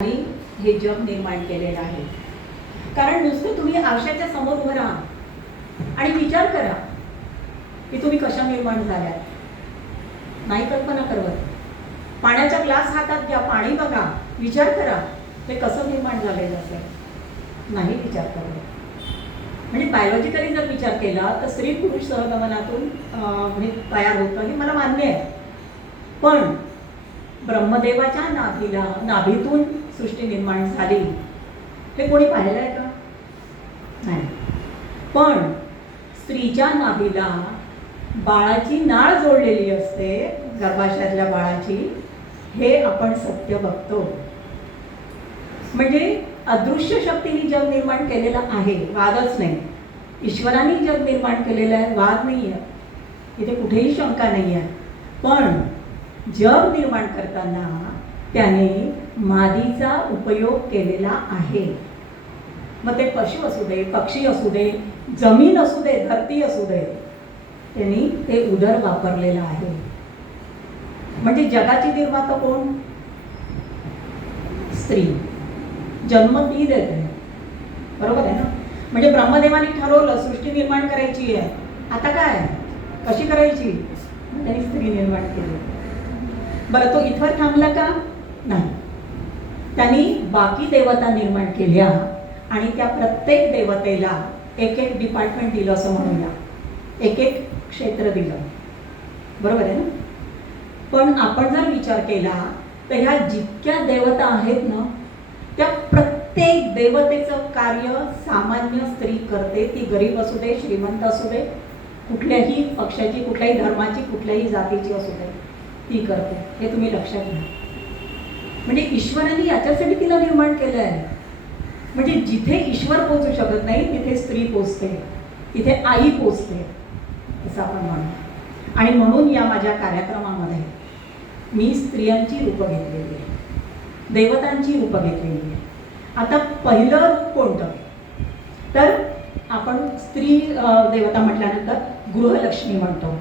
हे जग निर्माण केलेलं आहे. कारण नुसतं तुम्ही आरशाच्या समोर उभं राहा आणि विचार करा की तुम्ही कशा निर्माण झाल्यात. नाही कल्पना करत. पाण्याचा ग्लास हातात घ्या पाणी बघा विचार करा ते कसं निर्माण झालेलं असेल? नाही विचार करत. म्हणजे बायोलॉजिकली जर विचार केला तर स्त्री पुरुष सहगमनातून म्हणजे तयार होतं हे मला मान्य आहे. पण ब्रह्मदेवाच्या नाभीला नाभीतून सृष्टी निर्माण झाली. हे कोणी पाहिलं आहे का? नाही. पण स्त्रीच्या नाभीला बाळाची नाळ जोडलेली असते गर्भाशयातल्या बाळाची हे आपण सत्य बघतो. म्हणजे अदृश्य शक्तीने जग निर्माण केलेलं आहे वादच नाही. ईश्वराने जग निर्माण केलेलं आहे वाद नाही आहे इथे कुठेही शंका नाही आहे पण जग निर्माण करताना त्याने मादीचा उपयोग केलेला आहे. मग ते पशु असू दे पक्षी असू दे जमीन असू दे धरती असू दे त्यांनी ते उदर वापरलेलं आहे. म्हणजे जगाची निर्माता कोण? स्त्री. जन्म ती देते बरोबर आहे ना? म्हणजे ब्रह्मदेवाने ठरवलं सृष्टी निर्माण करायची आहे. आता काय? कशी करायची? त्यांनी स्त्री निर्माण केली. बरं तो इथवर थांबला का? नाही. त्यांनी बाकी देवता निर्माण केल्या आणि त्या प्रत्येक देवतेला एक एक डिपार्टमेंट दिलं असं म्हणूया. एक एक क्षेत्र दिलं. बरोबर आहे ना? पण आपण जर विचार केला तर ह्या जितक्या देवता आहेत ना त्या प्रत्येक देवतेचं कार्य सामान्य स्त्री करते ती गरीब असू दे श्रीमंत असू दे कुठल्याही पक्षाची कुठल्याही धर्माची कुठल्याही जातीची असू दे. ती करते. हे तुम्ही लक्षात घ्या. म्हणजे ईश्वराने याच्यासाठी तिला निर्माण केलं आहे. म्हणजे जिथे ईश्वर पोचू शकत नाही तिथे स्त्री पोचते तिथे आई पोचते असं आपण म्हणू. आणि म्हणून या माझ्या कार्यक्रमामध्ये मी स्त्रियांची रूपं घेतलेली आहे. देवतांची रूपं घेतलेली आहे. आता पहिलं रूप कोणतं? तर आपण स्त्री देवता म्हटल्यानंतर गृहलक्ष्मी म्हणतो.